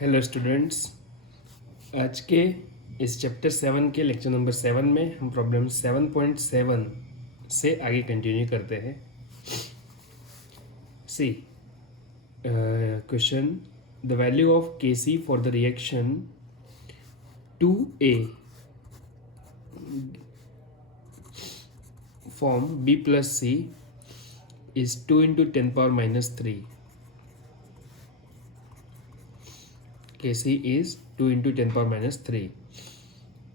Hello students, आज के इस चैप्टर 7 के लेक्चर नंबर 7 में हम प्रॉब्लम 7.7 से आगे कंटिन्यू करते हैं। C question, the value of Kc for the reaction 2A form B plus C is 2 into 10 power minus 3. Kc is 2 into 10 power minus 3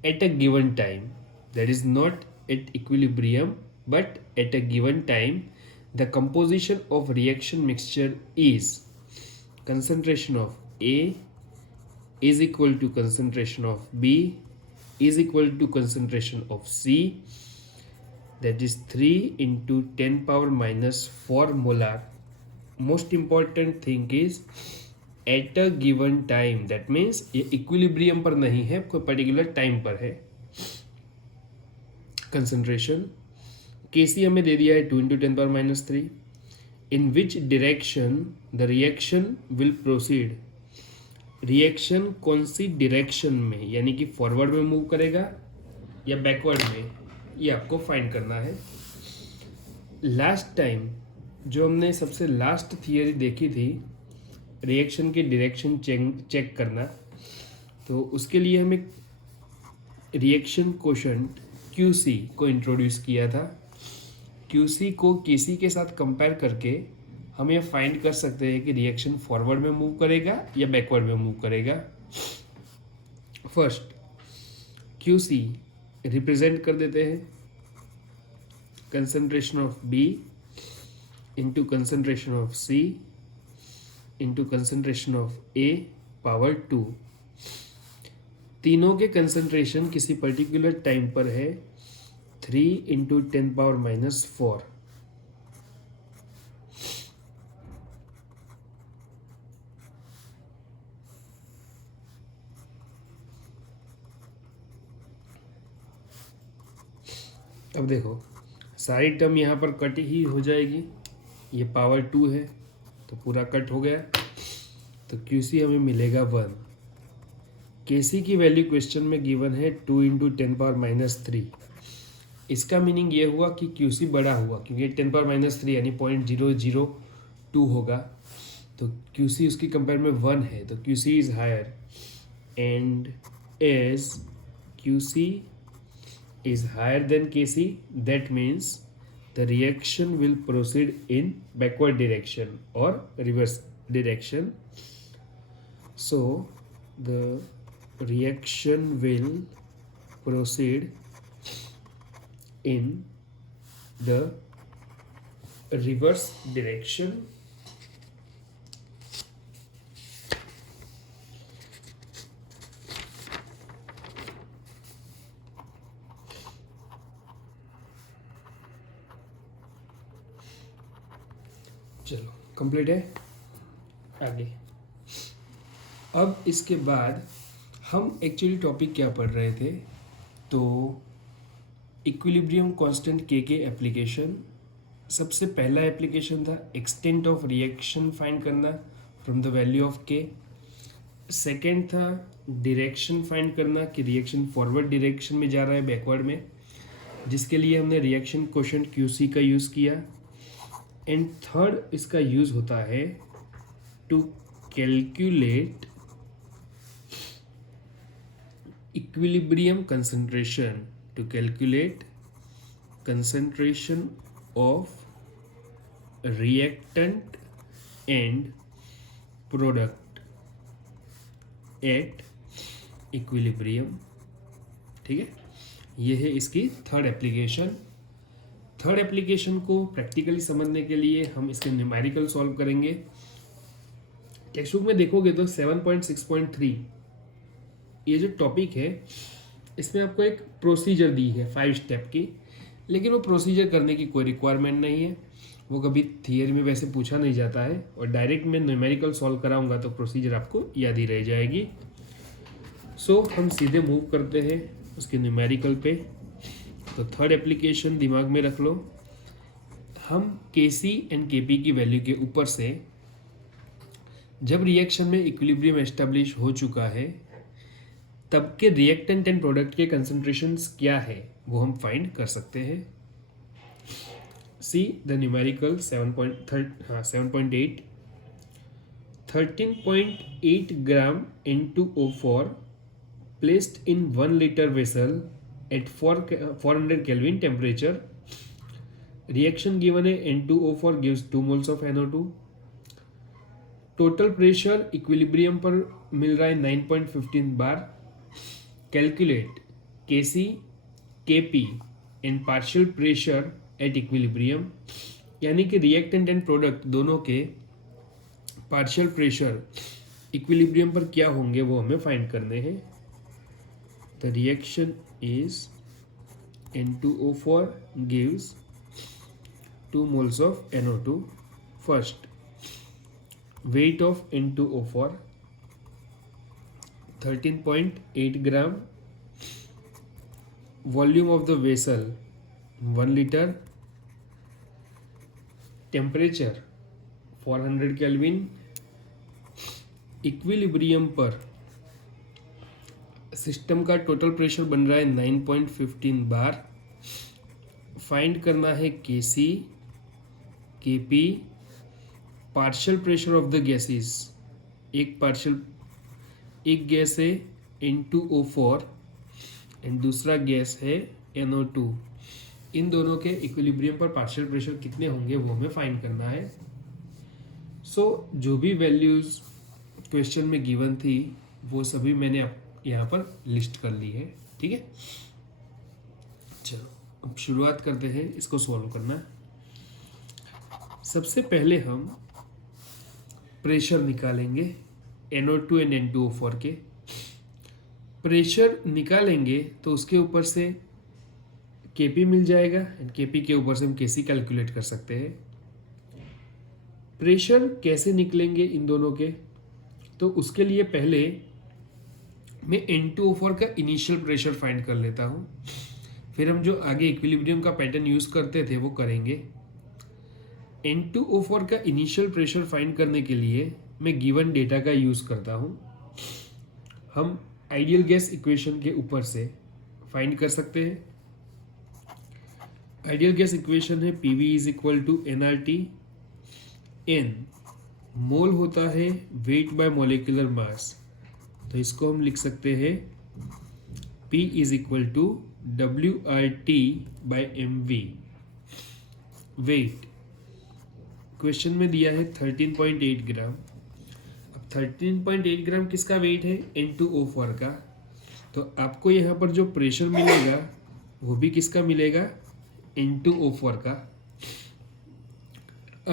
at a given time, that is not at equilibrium but at a given time. The composition of reaction mixture is concentration of A is equal to concentration of B is equal to concentration of C, that is 3 into 10 power minus 4 molar. Most important thing is at a given time, that means ये equilibrium पर नहीं है, कोई particular time पर है। Concentration Kc हमें दे दिया है 2 into 10 power minus 3। In which direction the reaction will proceed, reaction कौन सी डायरेक्शन में, यानी कि फॉरवर्ड में मूव करेगा या बैकवर्ड में, ये आपको फाइंड करना है। लास्ट टाइम जो हमने सबसे लास्ट थियरी देखी थी, रिएक्शन की डायरेक्शन चेक करना, तो उसके लिए हमें रिएक्शन कोशेंट QC को इंट्रोड्यूस किया था। QC को Kc के साथ कंपेयर करके हम ये फाइंड कर सकते हैं कि रिएक्शन फॉरवर्ड में मूव करेगा या बैकवर्ड में मूव करेगा। फर्स्ट QC रिप्रेजेंट कर देते हैं concentration of B into concentration of C into concentration of A power 2। तीनों के कंसंट्रेशन किसी पर्टिकुलर टाइम पर है 3 इंटू 10 पावर माइनस 4। अब देखो सारी टर्म यहाँ पर कट ही हो जाएगी, ये पावर 2 है तो पूरा कट हो गया, तो QC हमें मिलेगा 1। Kc की वैल्यू क्वेश्चन में गिवन है 2 इंटू 10 पावर माइनस 3। इसका मीनिंग ये हुआ कि QC बड़ा हुआ, क्योंकि 10 पावर माइनस 3 यानी 0.002 होगा, तो QC उसकी कंपेयर में 1 है, तो QC is higher, and as QC is higher than Kc, that means the reaction will proceed in backward direction or reverse direction. So the reaction will proceed in the reverse direction. चलो complete है। आगे अब इसके बाद हम actually topic क्या पढ़ रहे थे, तो इक्विलिब्रियम कांस्टेंट K के एप्लीकेशन। सबसे पहला एप्लीकेशन था एक्सटेंट ऑफ रिएक्शन फाइंड करना from the value of K। Second था डायरेक्शन फाइंड करना कि रिएक्शन फॉरवर्ड डायरेक्शन में जा रहा है बैकवर्ड में, जिसके लिए हमने रिएक्शन कोशेंट QC का यूज़ किया। एंड थर्ड इसका यूज होता है to calculate equilibrium concentration, to calculate concentration of reactant and product at equilibrium. ठीक है, ये है इसकी थर्ड एप्लीकेशन। थर्ड एप्लीकेशन को प्रैक्टिकली समझने के लिए हम इसके न्यूमेरिकल सॉल्व करेंगे। टेक्स्ट बुक में देखोगे तो 7.6.3 ये जो टॉपिक है, इसमें आपको एक प्रोसीजर दी है 5 स्टेप की, लेकिन वो प्रोसीजर करने की कोई रिक्वायरमेंट नहीं है, वो कभी थियरी में वैसे पूछा नहीं जाता है, और डायरेक्ट मैं न्यूमेरिकल सॉल्व कराऊंगा तो प्रोसीजर आपको याद ही रह जाएगी। सो हम सीधे मूव करते हैं उसके न्यूमेरिकल पे। तो थर्ड एप्लीकेशन दिमाग में रख लो, हम Kc एंड Kp की वैल्यू के ऊपर से जब रिएक्शन में इक्विलिब्रियम एस्टेब्लिश हो चुका है तब के रिएक्टेंट एंड प्रोडक्ट के कंसंट्रेशंस क्या है वो हम फाइंड कर सकते हैं। See the numerical 7.8 13.8 gram N2O4 placed in 1 liter vessel at 400 Kelvin temperature. Reaction given है N2O4 gives 2 moles of NO2. Total pressure equilibrium पर मिल रहा है 9.15 bar. Calculate Kc Kp and partial pressure at equilibrium, यानी कि reactant and product दोनों के partial pressure equilibrium पर क्या होंगे वो हमें फाइंड करने हैं। The reaction is N2O4 gives 2 moles of NO2. First, weight of N2O4 13.8 gram, volume of the vessel 1 liter, temperature 400 Kelvin, equilibrium पर सिस्टम का टोटल प्रेशर बन रहा है 9.15 बार। फाइंड करना है Kc Kp, partial pressure of the gases, एक gas है N2O4 and दूसरा गैस है NO2। इन दोनों के इक्विलिब्रियम पर पार्शियल प्रेशर कितने होंगे वो हमें फाइंड करना है। जो भी वैल्यूज क्वेश्चन में गिवन थी वो सभी मैंने यहाँ पर लिस्ट कर ली है। ठीक है, चलो अब शुरुआत करते हैं इसको सॉल्व करना। सबसे पहले हम प्रेशर निकालेंगे NO2 एंड N2O4 के। प्रेशर निकालेंगे तो उसके ऊपर से Kp मिल जाएगा एंड Kp के ऊपर से हम Kc कैलकुलेट कर सकते हैं। प्रेशर कैसे निकलेंगे इन दोनों के, तो उसके लिए पहले मैं N2O4 का इनिशियल प्रेशर फाइंड कर लेता हूँ, फिर हम जो आगे इक्विलिब्रियम का पैटर्न यूज़ करते थे वो करेंगे। N2O4 का इनिशियल प्रेशर फाइंड करने के लिए मैं गिवन डेटा का यूज़ करता हूँ। हम आइडियल गैस इक्वेशन के ऊपर से फाइंड कर सकते हैं। आइडियल गैस इक्वेशन है PV is equal to nRT। n mole होता है वेट बाय मोलिकुलर मास, तो इसको हम लिख सकते हैं P is equal to WRT by MV। Weight question में दिया है 13.8 ग्राम। अब 13.8 ग्राम किसका वेट है? N2O4 का। तो आपको यहाँ पर जो प्रेशर मिलेगा वो भी किसका मिलेगा? N2O4 का।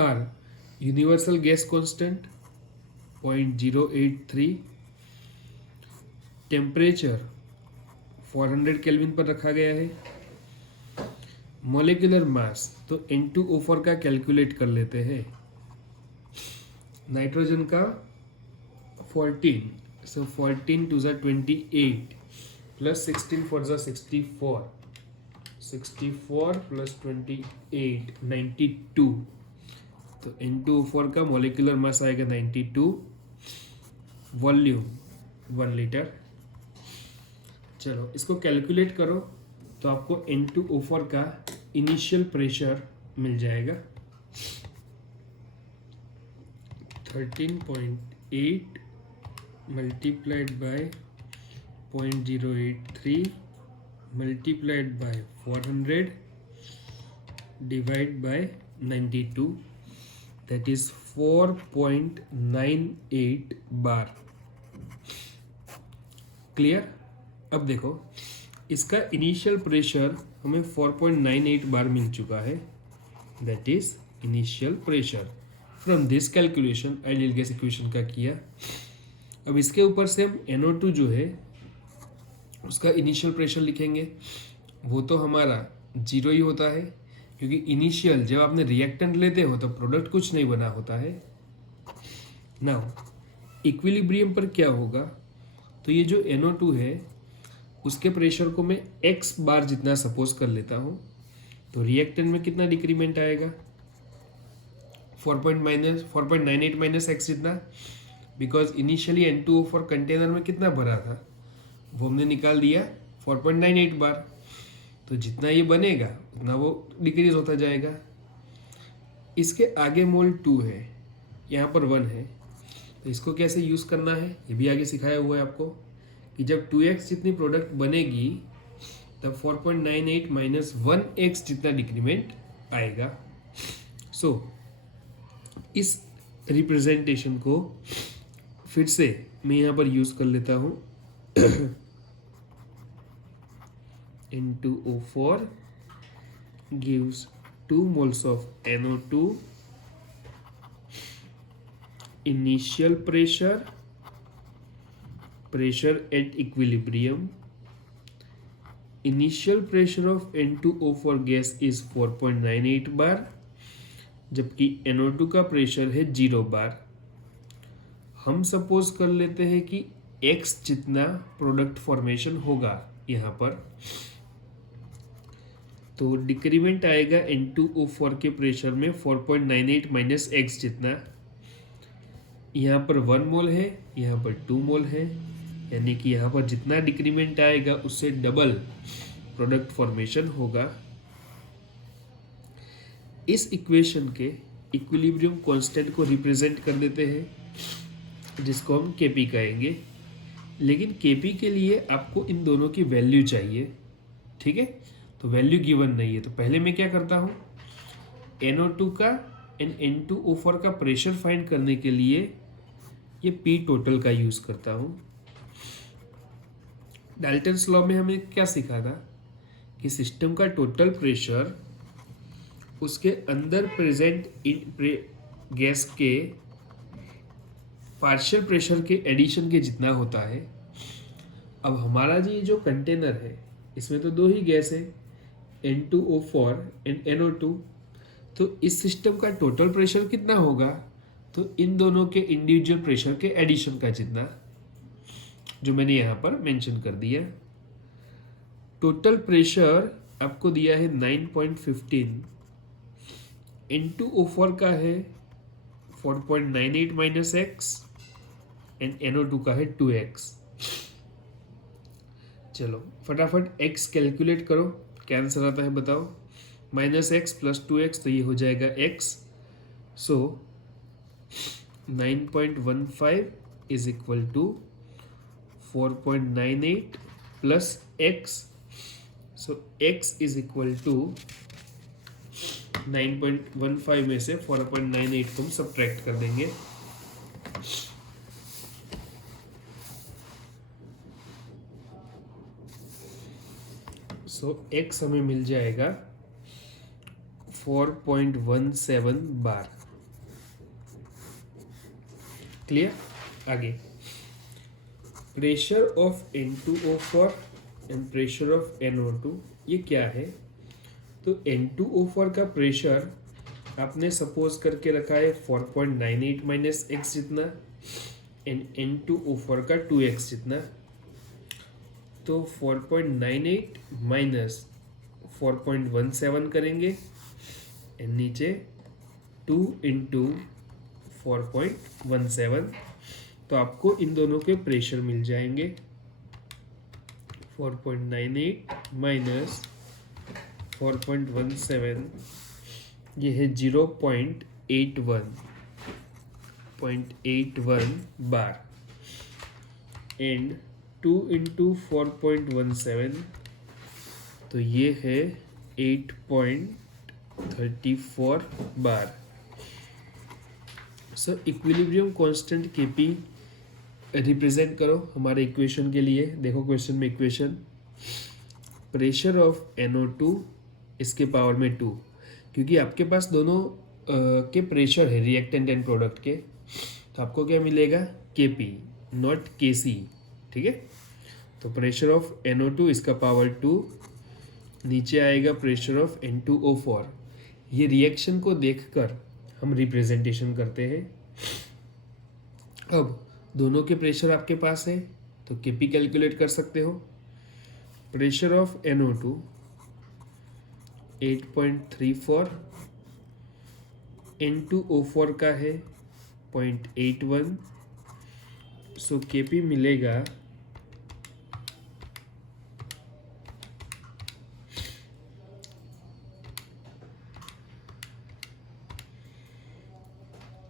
R universal gas constant 0.083, temperature 400 kelvin पर रखा गया है। मॉलिक्यूलर मास तो N2O4 का कैलकुलेट कर लेते हैं। नाइट्रोजन का 14, सो 14 टू ज़ा 28 प्लस 16 फोर ज़ा 64, 64 प्लस 28 92। तो N2O4 का मॉलिक्यूलर मास आएगा 92, वॉल्यूम 1 लीटर। चलो इसको कैलकुलेट करो तो आपको N2O4 का इनिशियल प्रेशर मिल जाएगा 13.8 multiplied by 0.083 multiplied by 400 divide by 92, that is 4.98 bar. Clear? अब देखो इसका इनिशियल प्रेशर हमें 4.98 बार मिल चुका है, that is initial pressure. From this calculation ideal gas equation का किया। अब इसके ऊपर से हम NO2 जो है उसका इनिशियल प्रेशर लिखेंगे। वो तो हमारा 0 ही होता है, क्योंकि इनिशियल जब आपने रिएक्टेंट लेते हो तो प्रोडक्ट कुछ नहीं बना होता है। नाउ इक्विलिब्रियम पर क्या होगा, तो ये जो NO2 है उसके प्रेशर को मैं x बार जितना सपोज कर लेता हूँ, तो रिएक्टेंट में कितना डिक्रीमेंट आएगा? 4.98 माइनस x जितना, बिकॉज इनिशियली N2O4 कंटेनर में कितना भरा था वो हमने निकाल दिया 4.98 बार। तो जितना ये बनेगा उतना वो डिक्रीज होता जाएगा। इसके आगे मोल 2 है, यहाँ पर 1 है, तो इसको कैसे यूज़ करना है ये भी आगे सिखाया हुआ है आपको कि जब 2x जितनी प्रोडक्ट बनेगी तब 4.98 माइनस 1x जितना डिक्रीमेंट आएगा। सो इस रिप्रेजेंटेशन को फिर से मैं यहाँ पर यूज़ कर लेता हूँ। N2O4 gives 2 moles of NO2. Initial pressure at equilibrium. Initial pressure of N2O4 gas is 4.98 bar, जबकि NO2 का प्रेशर है 0 बार। हम सपोज कर लेते हैं कि X जितना प्रोडक्ट फॉर्मेशन होगा यहाँ पर, तो डिक्रीमेंट आएगा N2O4 के प्रेशर में 4.98 माइनस x जितना। यहाँ पर 1 मोल है, यहाँ पर 2 मोल है, यानी कि यहाँ पर जितना डिक्रीमेंट आएगा उससे डबल प्रोडक्ट फॉर्मेशन होगा। इस इक्वेशन के इक्विलिब्रियम कांस्टेंट को रिप्रेजेंट कर देते हैं जिसको हम Kp कहेंगे। लेकिन Kp के लिए आपको इन दोनों की वैल्यू चाहिए, ठीक है। तो वैल्यू गिवन नहीं है, तो पहले मैं क्या करता हूँ, NO2 का एंड N2O4 का प्रेशर फाइंड करने के लिए ये P टोटल का यूज़ करता हूँ। डाल्टन्स लॉ में हमें क्या सीखा था कि सिस्टम का टोटल प्रेशर उसके अंदर प्रेजेंट गैस के पार्शियल प्रेशर के एडिशन के जितना होता है। अब हमारा जी जो कंटेनर है इसमें तो 2 ही गैस है, N2O4 एंड NO2। तो इस सिस्टम का टोटल प्रेशर कितना होगा, तो इन दोनों के इंडिविजुअल प्रेशर के एडिशन का जितना, जो मैंने यहाँ पर मेंशन कर दिया। टोटल प्रेशर आपको दिया है 9.15, N2O4 का है 4.98 माइनस x एंड NO2 का है 2x। चलो फटाफट x कैलकुलेट करो, क्या आंसर आता है बताओ। माइनस x प्लस 2x, तो ये हो जाएगा x। So 9.15 is equal to 4.98 plus x। So x is equal to 9.15 में से 4.98 को हम सब्ट्रैक्ट कर देंगे। सो x हमें मिल जाएगा 4.17 बार। क्लियर। आगे pressure of N2O4 and pressure of NO2 ये क्या है, तो N2O4 का प्रेशर आपने सपोज करके रखा है 4.98 माइनस x जितना एंड N2O4 का 2x जितना। तो 4.98 माइनस 4.17 करेंगे एंड नीचे 2 इंटू 4.17, तो आपको इन दोनों के प्रेशर मिल जाएंगे। 4.98 माइनस 4.17 ये है 0.81 बार एंड 2 इंटू 4.17, तो ये है 8.34 bar. So equilibrium constant Kp represent करो हमारे इक्वेशन के लिए। देखो क्वेश्चन में इक्वेशन, प्रेशर ऑफ NO2 इसके पावर में 2, क्योंकि आपके पास दोनों के प्रेशर है रिएक्टेंट एंड प्रोडक्ट के, तो आपको क्या मिलेगा Kp नॉट Kc, ठीक है। तो प्रेशर ऑफ NO2 इसका पावर 2, नीचे आएगा प्रेशर ऑफ N2O4। ये रिएक्शन को देखकर हम रिप्रेजेंटेशन करते हैं। अब दोनों के प्रेशर आपके पास है तो Kp कैलकुलेट कर सकते हो। प्रेशर ऑफ NO2 8.34, N2O4 का है 0.81 सो केपी मिलेगा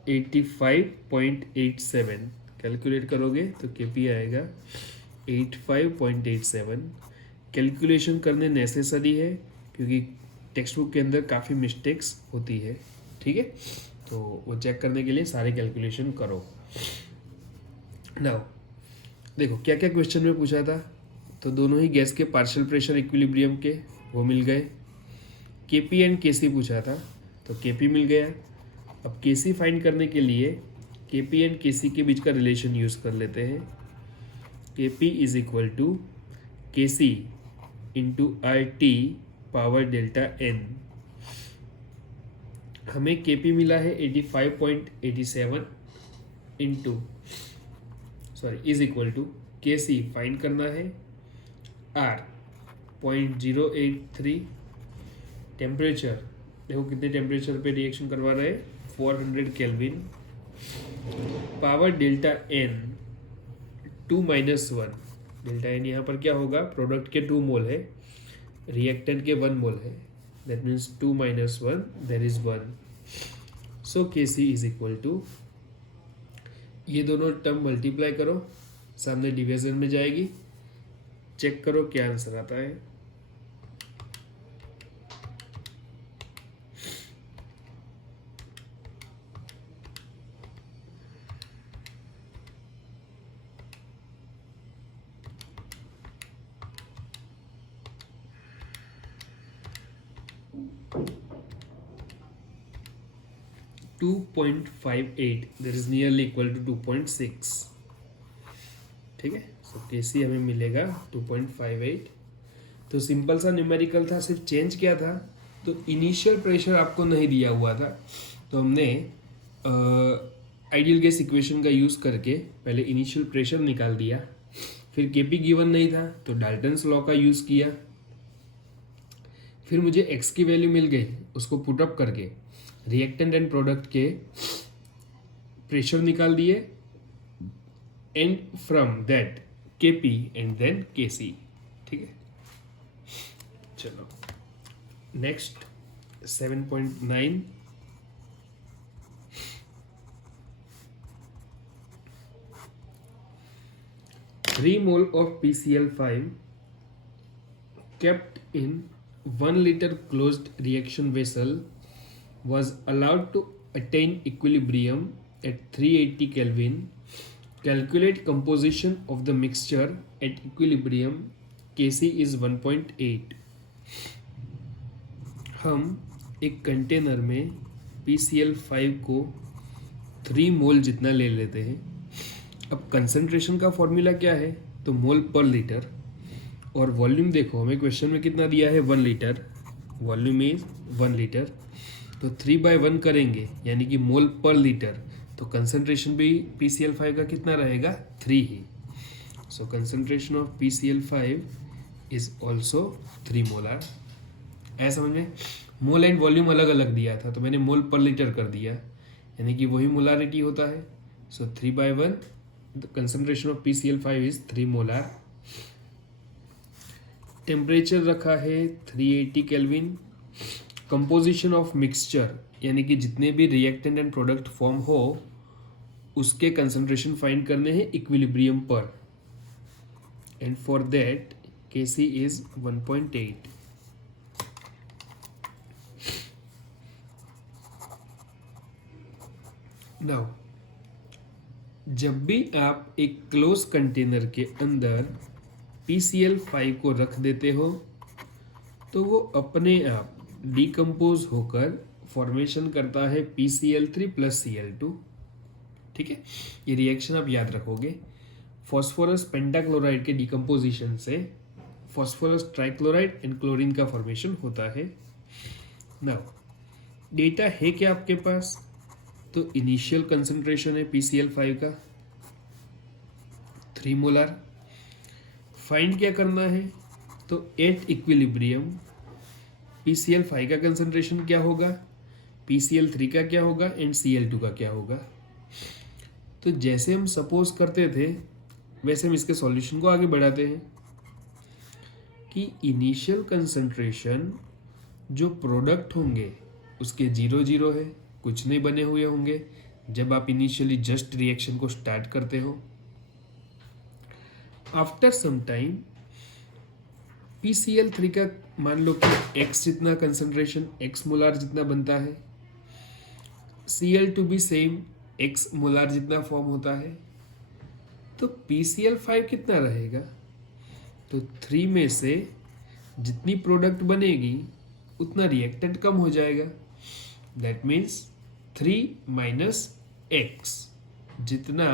85.87। कैलकुलेट करोगे तो केपी आएगा 85.87। कैलकुलेशन करने नेसेसरी है क्योंकि टेक्स्ट बुक के अंदर काफ़ी मिस्टेक्स होती है, ठीक है। तो वो चेक करने के लिए सारे कैलकुलेशन करो। नाउ देखो क्या क्या क्वेश्चन में पूछा था। तो दोनों ही गैस के पार्शियल प्रेशर इक्विलिब्रियम के वो मिल गए। केपी एंड केसी पूछा था तो केपी मिल गया। अब केसी फाइंड करने के लिए केपी एंड केसी के बीच का रिलेशन यूज़ कर लेते हैं। Kp is equal to Kc into R T power delta n. हमें केपी मिला है 85.87 into is equal to Kc find करना है आर 0.083। टेम्परेचर देखो कितने टेम्परेचर पे रिएक्शन करवा रहे हैं, 400 kelvin. Power delta n 2-1। Delta n यहाँ पर क्या होगा, प्रोडक्ट के 2 मोल है, रिएक्टेंट के 1 मोल है, that means 2-1 there is 1। So Kc is equal to, ये दोनों टर्म मल्टीप्लाई करो, सामने डिवीजन में जाएगी, चेक करो क्या आंसर आता है। To 2.58 that is nearly equal to 2.6, ठीक है। सो केसी हमें मिलेगा 2.58। तो सिंपल सा न्यूमेरिकल था, सिर्फ चेंज क्या था, तो इनिशियल प्रेशर आपको नहीं दिया हुआ था, तो हमने आइडियल गैस इक्वेशन का यूज़ करके पहले इनिशियल प्रेशर निकाल दिया। फिर केपी गिवन नहीं था तो डाल्टन्स लॉ का यूज़ किया। फिर मुझे एक्स की वैल्यू मिल गई, उसको पुटअप करके रिएक्टेंट एंड प्रोडक्ट के प्रेशर निकाल दिए, and from that KP and then KC, ठीक है। चलो next 7.9। Three mole of PCl5 kept in 1 liter closed reaction vessel was allowed to attain equilibrium at 380 Kelvin. Calculate composition of the mixture at equilibrium. Kc is 1.8। हम एक container में PCl5 को 3 मोल जितना ले लेते हैं। अब कंसंट्रेशन का फॉर्मूला क्या है, तो मोल पर लीटर, और वॉल्यूम देखो हमें क्वेश्चन में कितना दिया है, 1 लीटर, वॉल्यूम इज 1 लीटर। तो 3/1 करेंगे यानी कि मोल पर लीटर, तो कंसंट्रेशन भी PCl5 का कितना रहेगा, 3 ही। So concentration of PCl5 is also 3 molar. ऐसा समझ में, मोल एंड वॉल्यूम अलग अलग दिया था तो मैंने मोल पर लीटर कर दिया, यानी कि वही मोलारिटी होता है। सो 3/1, the concentration of PCl5 is 3 molar। Temperature रखा है 380 केल्विन। कंपोजिशन ऑफ मिक्सचर यानी कि जितने भी रिएक्टेंट एंड प्रोडक्ट फॉर्म हो उसके कंसंट्रेशन फाइंड करने हैं इक्विलिब्रियम पर, and for that Kc is 1.8। Now जब भी आप एक क्लोज कंटेनर के अंदर PCl5 को रख देते हो तो वो अपने आप डिकम्पोज होकर फॉर्मेशन करता है PCl3 + Cl2, ठीक है। ये रिएक्शन आप याद रखोगे। फॉस्फोरस पेंटाक्लोराइड के डिकम्पोजिशन से फॉस्फोरस ट्राइक्लोराइड एंड क्लोरीन का फॉर्मेशन होता है। नाउ डेटा है क्या आपके पास, तो इनिशियल कंसंट्रेशन है PCl5 का 3 मोलार। फाइंड क्या करना है, तो एट इक्विलिब्रियम PCl5 का कंसंट्रेशन क्या होगा, PCl3 का क्या होगा एंड Cl2 का क्या होगा। तो जैसे हम सपोज करते थे वैसे हम इसके सॉल्यूशन को आगे बढ़ाते हैं कि इनिशियल कंसंट्रेशन जो प्रोडक्ट होंगे उसके 0 0 है, कुछ नहीं बने हुए होंगे जब आप इनिशियली जस्ट रिएक्शन को स्टार्ट करते हो। आफ्टर सम टाइम PCl3 का मान लो कि x जितना कंसंट्रेशन x मोलार जितना बनता है, Cl2 भी सेम x मोलार जितना फॉर्म होता है, तो PCl5 कितना रहेगा? तो 3 में से जितनी प्रोडक्ट बनेगी उतना रिएक्टेंट कम हो जाएगा। दैट मीन्स 3 माइनस x जितना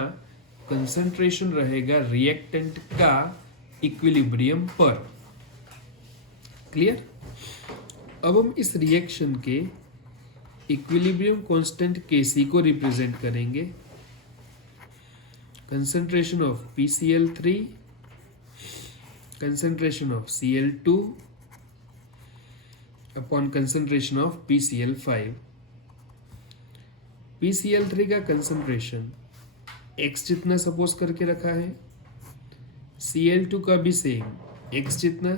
कंसंट्रेशन रहेगा रिएक्टेंट का इक्विलिब्रियम पर। क्लियर? अब हम इस रिएक्शन के इक्विलिब्रियम कांस्टेंट Kc को रिप्रेजेंट करेंगे। Concentration of PCl3, concentration of Cl2 upon concentration of PCl5। PCl3 का कंसंट्रेशन x जितना सपोज करके रखा है, Cl2 का भी सेम x जितना,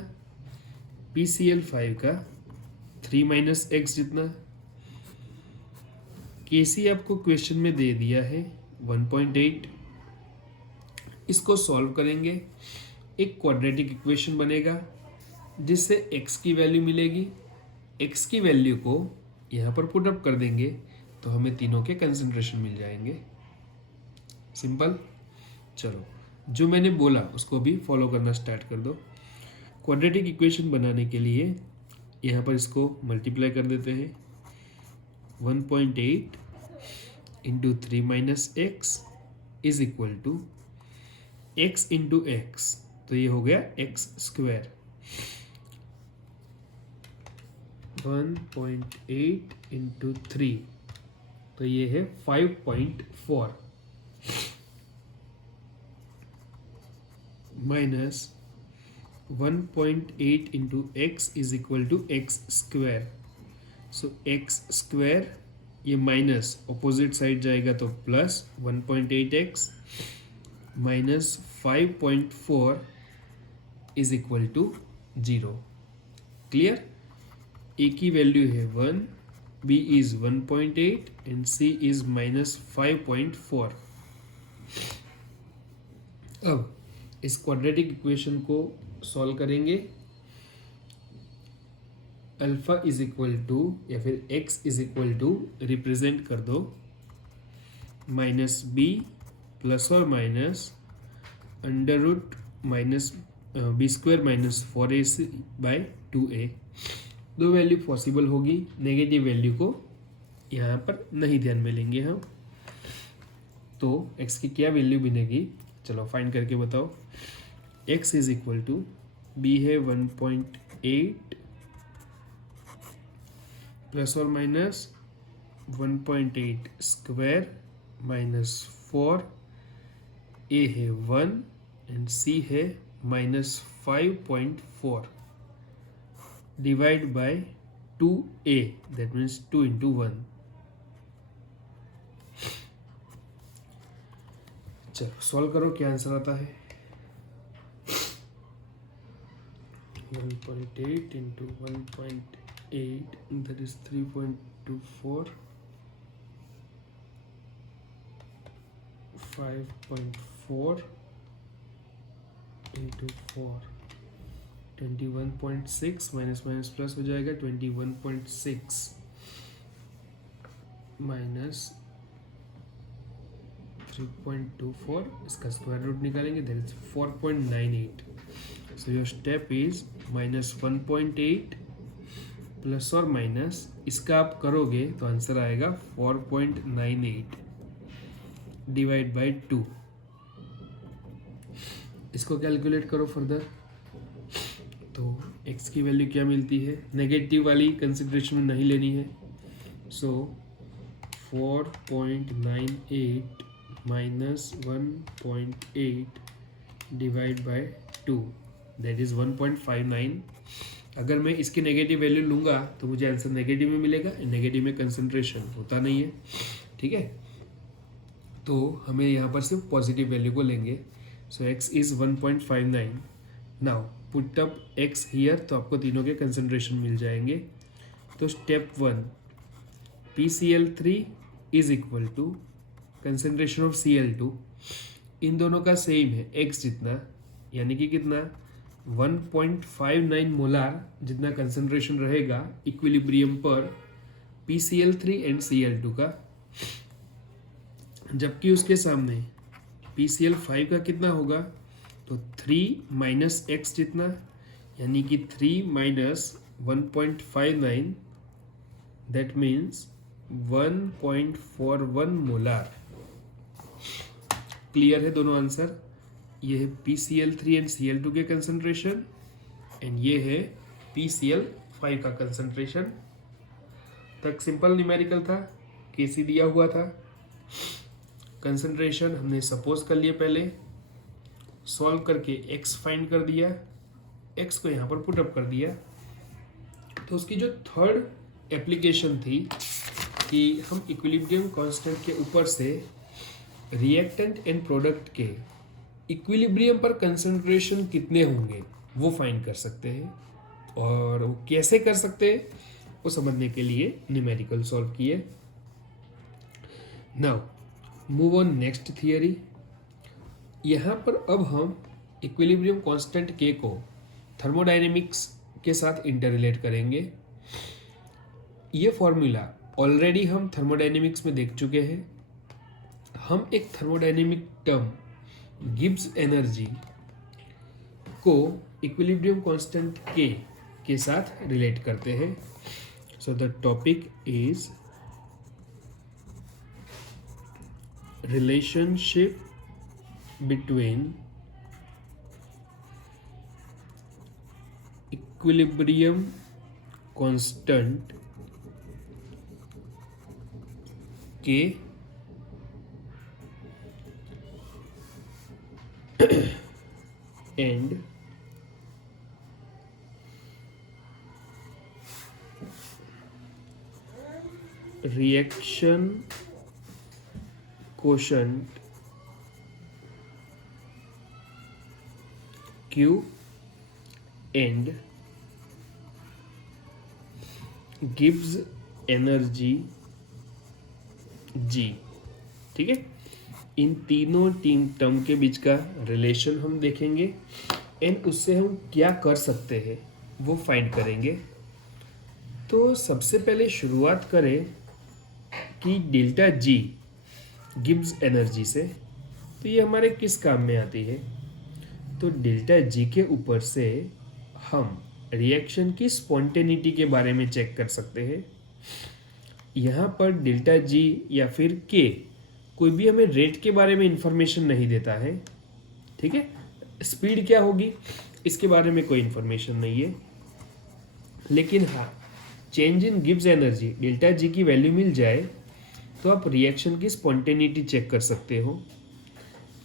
PCl5 का 3 माइनस x जितना। Kc आपको क्वेश्चन में दे दिया है 1.8। इसको सॉल्व करेंगे, एक क्वाड्रेटिक इक्वेशन बनेगा जिससे x की वैल्यू मिलेगी। x की वैल्यू को यहाँ पर पुट अप कर देंगे तो हमें तीनों के कंसंट्रेशन मिल जाएंगे। सिंपल। चलो जो मैंने बोला उसको भी फॉलो करना स्टार्ट कर दो। क्वाड्रेटिक इक्वेशन बनाने के लिए यहाँ पर इसको मल्टीप्लाई कर देते हैं। 1.8 into 3 minus x is equal to x into x, तो ये हो गया x स्क्वायर। 1.8 इंटू 3 तो ये है 5.4 minus 1.8 into x is equal to x square. So x square ये माइनस ऑपोजिट साइड जाएगा तो plus 1.8x minus 5.4 is equal to 0। Clear? A की वैल्यू है 1, b is 1.8 and c is minus 5.4। अब इस क्वाड्रेटिक इक्वेशन को solve करेंगे। Alpha is equal to या फिर x is equal to represent कर दो माइनस बी प्लस और minus under root minus b square minus 4ac by 2a। दो वैल्यू पॉसिबल होगी, नेगेटिव वैल्यू को यहाँ पर नहीं ध्यान में लेंगे हम। तो x की क्या वैल्यू बनेगी, चलो फाइंड करके बताओ। x is equal to b है 1.8 प्लस और माइनस 1.8 स्क्वायर माइनस 4, a है 1 एंड c है minus 5.4 divide by 2a, that means 2 into 1। चलो सॉल्व करो, क्या आंसर आता है। 1.8 into 1.8 that is 3.24, 5.4 into 4 21.6 minus minus plus हो जाएगा 21.6 माइनस 3.24, इसका स्क्वायर रूट निकालेंगे that is 4.98। So your step is minus 1.8 plus और माइनस इसका आप करोगे तो आंसर आएगा 4.98 डिवाइड बाय 2। इसको कैलकुलेट करो फर्दर तो x की वैल्यू क्या मिलती है, नेगेटिव वाली कंसिडरेशन में नहीं लेनी है। सो 4.98 minus 1.8 divide by 2 that is 1.59। अगर मैं इसकी नेगेटिव वैल्यू लूँगा तो मुझे आंसर नेगेटिव में मिलेगा, नेगेटिव में कंसंट्रेशन होता नहीं है। ठीक है, तो हमें यहाँ पर सिर्फ पॉजिटिव वैल्यू को लेंगे. So x is 1.59. Now put up x here, तो आपको तीनों के कंसंट्रेशन मिल जाएंगे. तो step 1, PCl3 is equal to concentration of Cl2. इन दोनों का सेम है x जितना, यानी कि कितना 1.59 मोलार जितना कंसंट्रेशन रहेगा इक्विलिब्रियम पर PCl3 एंड Cl2 का, जबकि उसके सामने PCl5 का कितना होगा, तो 3 माइनस x जितना, यानी कि 3 minus 1.59, that means 1.41 molar. Clear है दोनों आंसर. ये है PCl3 एंड Cl2 के कंसंट्रेशन एंड ये है PCl5 का कंसंट्रेशन. तक सिंपल न्यूमेरिकल था, Kc दिया हुआ था, कंसंट्रेशन हमने सपोज कर लिए, पहले सॉल्व करके x फाइंड कर दिया, x को यहाँ पर पुट अप कर दिया. तो उसकी जो थर्ड एप्लीकेशन थी कि हम इक्विलिब्रियम कांस्टेंट के ऊपर से रिएक्टेंट एंड प्रोडक्ट के इक्विलिब्रियम पर कंसंट्रेशन कितने होंगे वो फाइंड कर सकते हैं. और वो कैसे कर सकते हैं वो समझने के लिए न्यूमेरिकल सॉल्व किए. Now move on next theory. यहाँ पर अब हम इक्विलिब्रियम कांस्टेंट के को थर्मोडायनेमिक्स के साथ इंटररिलेट करेंगे. ये फॉर्मूला ऑलरेडी हम थर्मोडायनेमिक्स में देख चुके हैं. हम एक थर्मोडायनेमिक टर्म गिब्स एनर्जी को इक्विलिब्रियम कांस्टेंट के साथ रिलेट करते हैं. So the topic is relationship between equilibrium constant K and reaction quotient Q and Gibbs energy G. ठीक है, इन तीनों टर्म के बीच का रिलेशन हम देखेंगे एंड उससे हम क्या कर सकते हैं वो फाइंड करेंगे. तो सबसे पहले शुरुआत करें कि डेल्टा G गिब्स एनर्जी से. तो ये हमारे किस काम में आती है, तो डेल्टा G के ऊपर से हम रिएक्शन की स्पॉन्टेनिटी के बारे में चेक कर सकते हैं. यहाँ पर डेल्टा G या फिर K कोई भी हमें रेट के बारे में इंफॉर्मेशन नहीं देता है. ठीक है, स्पीड क्या होगी इसके बारे में कोई इंफॉर्मेशन नहीं है. लेकिन हाँ, change in Gibbs energy delta G की वैल्यू मिल जाए तो आप रिएक्शन की स्पॉन्टेनिटी चेक कर सकते हो.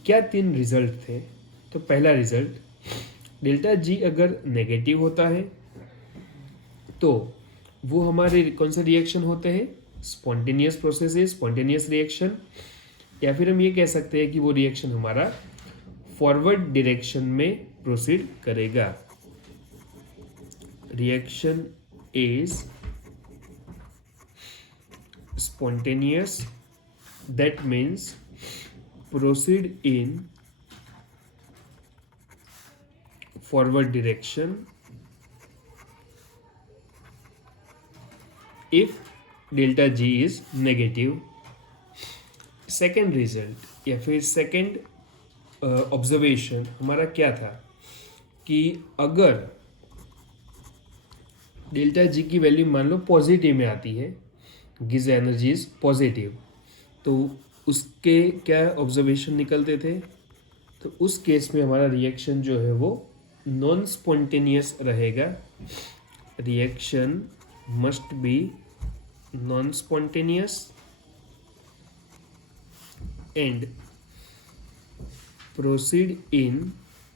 क्या 3 रिजल्ट थे. तो पहला रिजल्ट, डेल्टा G अगर नेगेटिव होता है तो वो हमारे कौन से रिएक्शन होते हैं, स्पॉन्टेनियस प्रोसेस, स्पॉन्टेनियस रिएक्शन, या फिर हम ये कह सकते हैं कि वो रिएक्शन हमारा फॉरवर्ड डायरेक्शन में प्रोसीड करेगा. Reaction is spontaneous, that means proceed in forward direction if delta G is negative. Second result या फिर सेकेंड ऑब्जर्वेशन हमारा क्या था कि अगर डेल्टा G की वैल्यू मान लो पॉजिटिव में आती है, गिब्स एनर्जी इज पॉजिटिव, तो उसके क्या ऑब्जर्वेशन निकलते थे. तो उस केस में हमारा रिएक्शन जो है वो नॉन स्पॉन्टेनियस रहेगा. Reaction must be non spontaneous and proceed in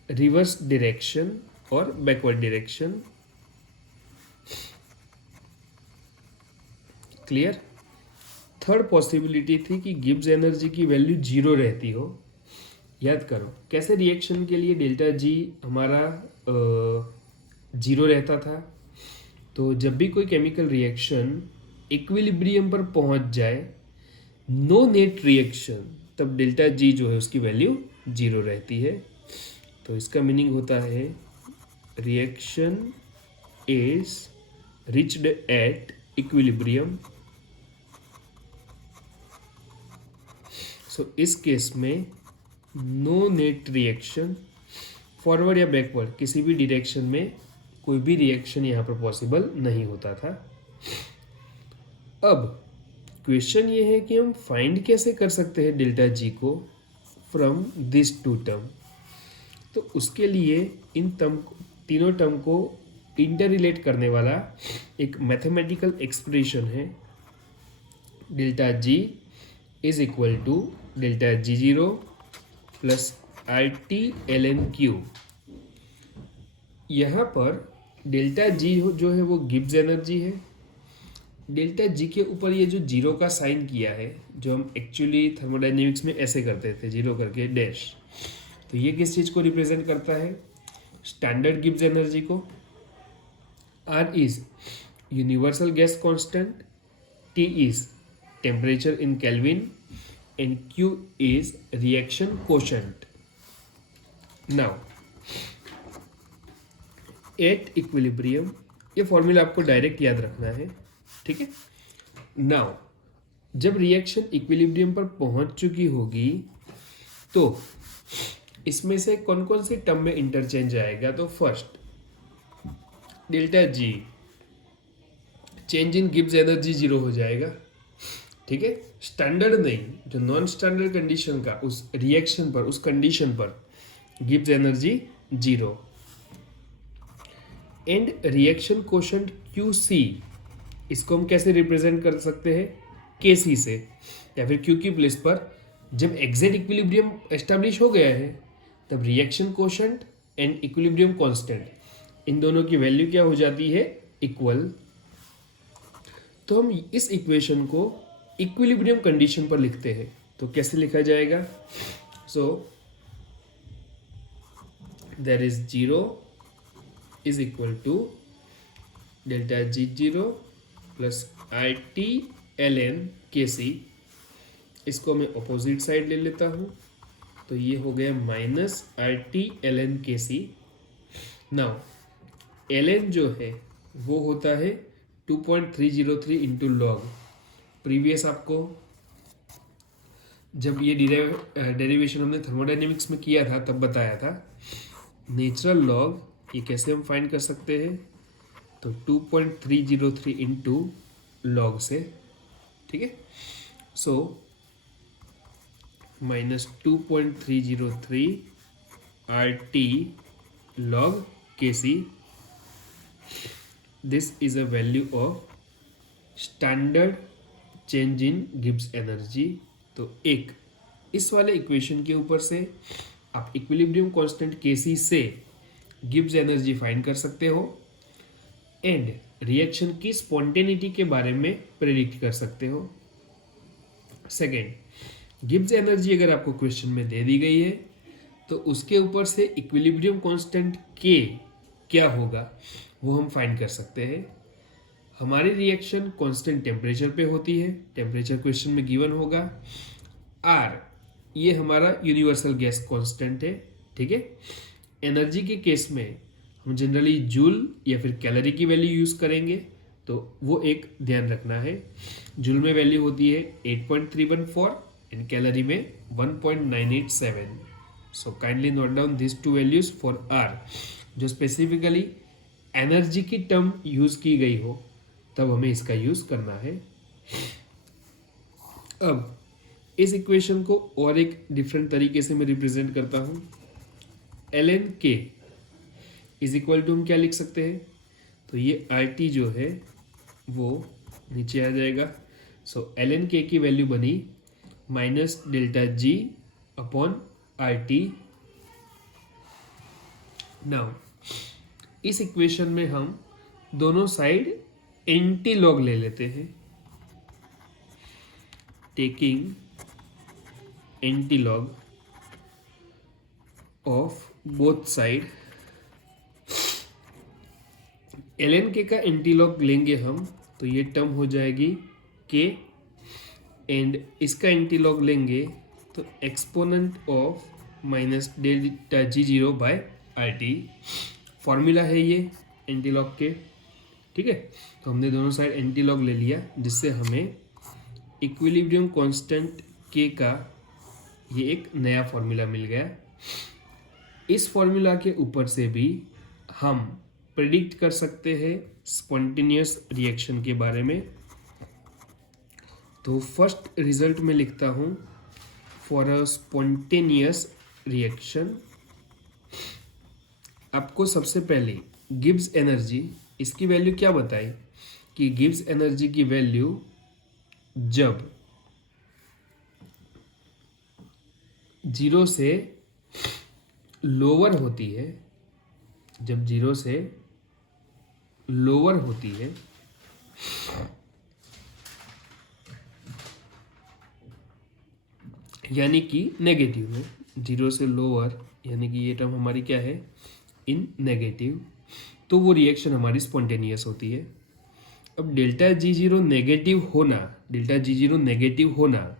reverse direction और backward direction. Clear. Third possibility थी कि गिब्स एनर्जी की वैल्यू जीरो रहती हो। याद करो कैसे रिएक्शन के लिए डेल्टा जी हमारा जीरो रहता था। तो जब भी कोई केमिकल रिएक्शन इक्विलिब्रियम पर पहुंच जाए, नो नेट रिएक्शन, तब डेल्टा जी जो है उसकी वैल्यू जीरो रहती है। तो इसका मीनिंग होता है reaction is reached at equilibrium. So इस केस में नो नेट रिएक्शन, फॉरवर्ड या बैकवर्ड किसी भी डायरेक्शन में कोई भी रिएक्शन यहाँ पर पॉसिबल नहीं होता था। अब क्वेश्चन ये है कि हम फाइंड कैसे कर सकते हैं डेल्टा जी को फ्रॉम दिस टू टर्म। तो उसके लिए इन तीनों टर्म को इंटर रिलेट करने वाला एक मैथमेटिकल एक्सप्रेशन है। Delta G is equal to delta G zero plus R T l n Q. यहाँ पर डेल्टा जी जो है वो गिब्स एनर्जी है। डेल्टा जी के ऊपर ये जो जीरो का साइन किया है, जो हम एक्चुअली थर्मोडाइनेमिक्स में ऐसे करते थे जीरो करके डैश, तो ये किस चीज़ को रिप्रेजेंट करता है? स्टैंडर्ड गिब्स एनर्जी को। R is universal gas constant, T is temperature in kelvin and Q is reaction quotient. Now at equilibrium, ये फॉर्मूला आपको डायरेक्ट याद रखना है, ठीक है। नाउ जब रिएक्शन इक्विलिब्रियम पर पहुंच चुकी होगी तो इसमें से कौन कौन सी टर्म में इंटरचेंज आएगा? तो first delta G, change in Gibbs energy zero हो जाएगा, ठीक है। स्टैंडर्ड नहीं, जो नॉन स्टैंडर्ड कंडीशन का उस रिएक्शन पर, उस कंडीशन पर Gibbs energy zero. And reaction quotient QC, इसको हम कैसे रिप्रेजेंट कर सकते हैं? KC से, या फिर Q की प्लेस पर जब एग्जैक्ट इक्विलिब्रियम एस्टेब्लिश हो गया है तब reaction quotient and equilibrium constant, इन दोनों की वैल्यू क्या हो जाती है? इक्वल। तो हम इस इक्वेशन को इक्विलिब्रियम कंडीशन पर लिखते हैं, तो कैसे लिखा जाएगा? So there is zero is equal to delta G zero plus I T l n K C. इसको मैं अपोजिट साइड ले लेता हूँ, तो ये हो गया minus I T l n K C. Now L N जो है वो होता है 2.303 इंटू लॉग। प्रीवियस आपको जब ये डेरिवेशन हमने थर्मोडाइनेमिक्स में किया था तब बताया था। नेचुरल लॉग ये कैसे हम फाइंड कर सकते हैं? तो 2.303 इंटू लॉग से, ठीक है। So minus 2.303 R T log K C, this is a value of standard change in Gibbs energy. तो एक इस वाले इक्वेशन के ऊपर से आप इक्विलिब्रियम कांस्टेंट KC से गिब्स एनर्जी फाइंड कर सकते हो एंड रिएक्शन की स्पॉन्टेनिटी के बारे में प्रेडिक्ट कर सकते हो। सेकेंड, गिब्स एनर्जी अगर आपको क्वेश्चन में दे दी गई है तो उसके ऊपर से इक्विलिब्रियम कांस्टेंट K क्या होगा वो हम फाइंड कर सकते हैं। हमारी रिएक्शन कांस्टेंट टेम्परेचर पे होती है, टेम्परेचर क्वेश्चन में गिवन होगा। R ये हमारा यूनिवर्सल गैस कांस्टेंट है, ठीक है। एनर्जी के केस में हम जनरली जूल या फिर कैलोरी की वैल्यू यूज़ करेंगे, तो वो एक ध्यान रखना है। जूल में वैल्यू होती है 8.314 एंड कैलोरी में 1.987। So kindly note down this two values for R. जो स्पेसिफिकली एनर्जी की टर्म यूज़ की गई हो तब हमें इसका यूज़ करना है। अब इस इक्वेशन को और एक डिफरेंट तरीके से मैं रिप्रेजेंट करता हूँ। ln k is equal to हम क्या लिख सकते हैं? तो ये RT जो है वो नीचे आ जाएगा। सो ln k की वैल्यू बनी minus delta G upon RT। Now इस इक्वेशन में हम दोनों साइड एंटी लॉग ले लेते हैं। Taking antilog of both side, ln k का एंटीलॉग लेंगे हम तो ये टर्म हो जाएगी k, एंड इसका एंटीलॉग लेंगे तो exponent of minus delta g0 by RT। Formula है ये एंटीलॉग के, ठीक है। तो हमने दोनों साइड एंटीलॉग ले लिया, जिससे हमें इक्विलिब्रियम कांस्टेंट k का ये एक नया फॉर्मूला मिल गया। इस फॉर्मूला के ऊपर से भी हम प्रेडिक्ट कर सकते हैं स्पॉन्टेनियस रिएक्शन के बारे में। तो फर्स्ट रिजल्ट में लिखता हूँ, फॉर अ स्पॉन्टेनियस रिएक्शन आपको सबसे पहले गिब्स एनर्जी, इसकी वैल्यू क्या बताई कि गिब्स एनर्जी की वैल्यू जब 0 से लोअर होती है, जब 0 से लोअर होती है, यानी कि नेगेटिव में, 0 से लोअर यानी कि ये टर्म हमारी क्या है, इन नेगेटिव, तो वो रिएक्शन हमारी स्पॉन्टेनियस होती है। अब डेल्टा G0 नेगेटिव होना, डेल्टा G0 नेगेटिव होना,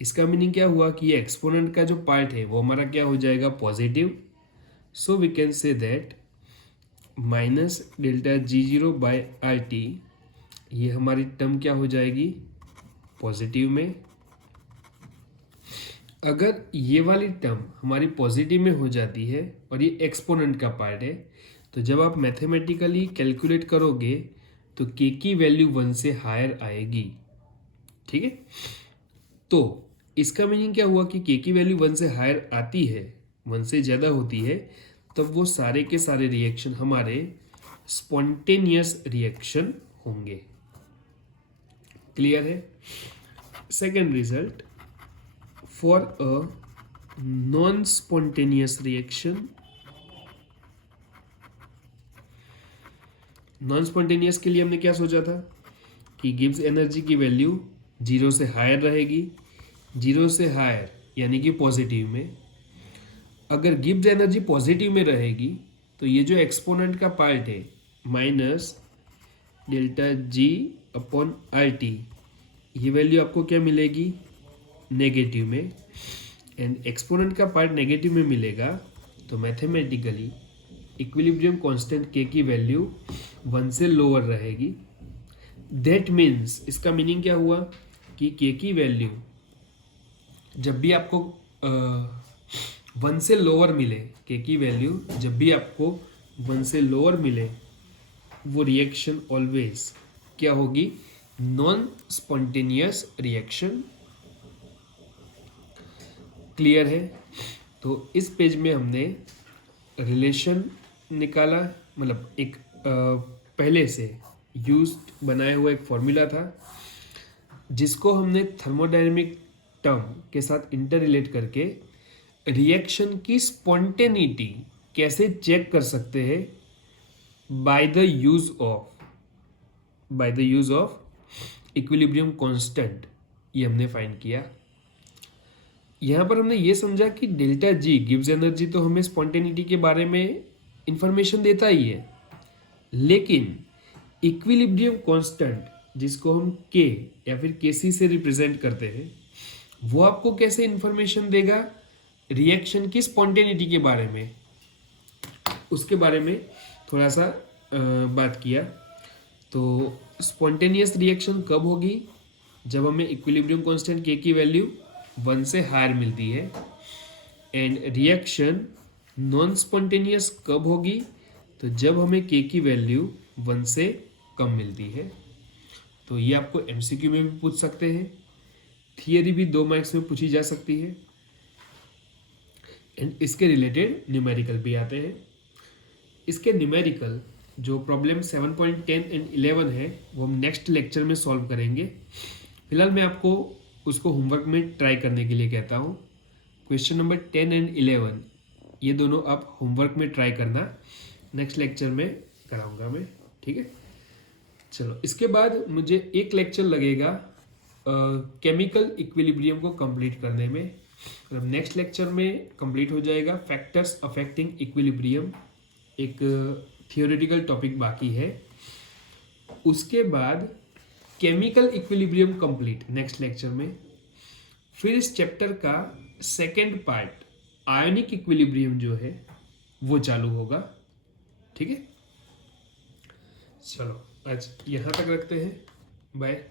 इसका मीनिंग क्या हुआ कि ये एक्सपोनेंट का जो पार्ट है वो हमारा क्या हो जाएगा, positive. So we can say that minus delta G0 by RT, ये हमारी टर्म क्या हो जाएगी, पॉजिटिव में। अगर ये वाली टर्म हमारी पॉजिटिव में हो जाती है और ये एक्सपोनेंट का पार्ट है, तो जब आप मैथमेटिकली कैलकुलेट करोगे तो k की वैल्यू 1 से हायर आएगी, ठीक है। तो इसका मीनिंग क्या हुआ कि k की वैल्यू 1 से हायर आती है, 1 से ज़्यादा होती है, तब वो सारे के सारे रिएक्शन हमारे स्पॉन्टेनियस रिएक्शन होंगे। क्लियर है। Second result, for a non spontaneous reaction, non spontaneous के लिए हमने क्या सोचा था कि गिब्स एनर्जी की वैल्यू 0 से हायर रहेगी, 0 से हायर यानी कि पॉजिटिव में। अगर गिब्स एनर्जी पॉजिटिव में रहेगी तो ये जो एक्सपोनेंट का पार्ट है minus delta G upon RT, ये वैल्यू आपको क्या मिलेगी, नेगेटिव में, एंड एक्सपोनेंट का पार्ट नेगेटिव में मिलेगा, तो मैथमेटिकली इक्विलिब्रियम कांस्टेंट k की वैल्यू 1 से लोअर रहेगी। दैट मीन्स, इसका मीनिंग क्या हुआ कि k की वैल्यू जब भी आपको 1 से लोअर मिले, k की वैल्यू जब भी आपको 1 से लोअर मिले, वो रिएक्शन ऑलवेज क्या होगी, नॉन स्पॉन्टेनियस रिएक्शन। क्लियर है। तो इस पेज में हमने रिलेशन निकाला, मतलब एक पहले से यूज्ड बनाया हुआ एक फॉर्मूला था, जिसको हमने थर्मोडायनेमिक टर्म के साथ इंटर रिलेट करके रिएक्शन की स्पॉन्टेनिटी कैसे चेक कर सकते हैं by the use of equilibrium constant, ये हमने फाइंड किया। यहाँ पर हमने ये समझा कि डेल्टा G गिब्स एनर्जी तो हमें स्पॉन्टेनिटी के बारे में इंफॉर्मेशन देता ही है, लेकिन इक्विलिब्रियम कांस्टेंट जिसको हम K या फिर Kc से रिप्रेजेंट करते हैं, वो आपको कैसे इंफॉर्मेशन देगा रिएक्शन की स्पॉन्टेनिटी के बारे में, उसके बारे में थोड़ा सा बात किया। तो स्पॉन्टेनियस रिएक्शन कब होगी, जब हमें इक्विलिब्रियम कांस्टेंट K की वैल्यू 1 से हायर मिलती है, एंड रिएक्शन नॉन स्पॉन्टेनियस कब होगी, तो जब हमें k की वैल्यू 1 से कम मिलती है। तो ये आपको MCQ में भी पूछ सकते हैं, थियरी भी 2 मार्क्स में पूछी जा सकती है, एंड इसके रिलेटेड न्यूमेरिकल भी आते हैं। इसके न्यूमेरिकल जो प्रॉब्लम 7.10 एंड 11 है वो हम नेक्स्ट लेक्चर में सॉल्व करेंगे। फिलहाल मैं आपको उसको होमवर्क में ट्राई करने के लिए कहता हूँ। क्वेश्चन नंबर 10 एंड 11 ये दोनों आप होमवर्क में ट्राई करना, नेक्स्ट लेक्चर में कराऊंगा मैं, ठीक है। चलो, इसके बाद मुझे एक लेक्चर लगेगा केमिकल इक्विलिब्रियम को कंप्लीट करने में। मतलब नेक्स्ट लेक्चर में कंप्लीट हो जाएगा फैक्टर्स अफेक्टिंग इक्विलिब्रियम, एक थियोरेटिकल टॉपिक बाकी है। उसके बाद chemical equilibrium complete next lecture में। फिर इस चैप्टर का सेकेंड पार्ट आयोनिक इक्विलिब्रियम जो है वो चालू होगा। ठीक है, चलो आज यहाँ तक रखते हैं, बाय।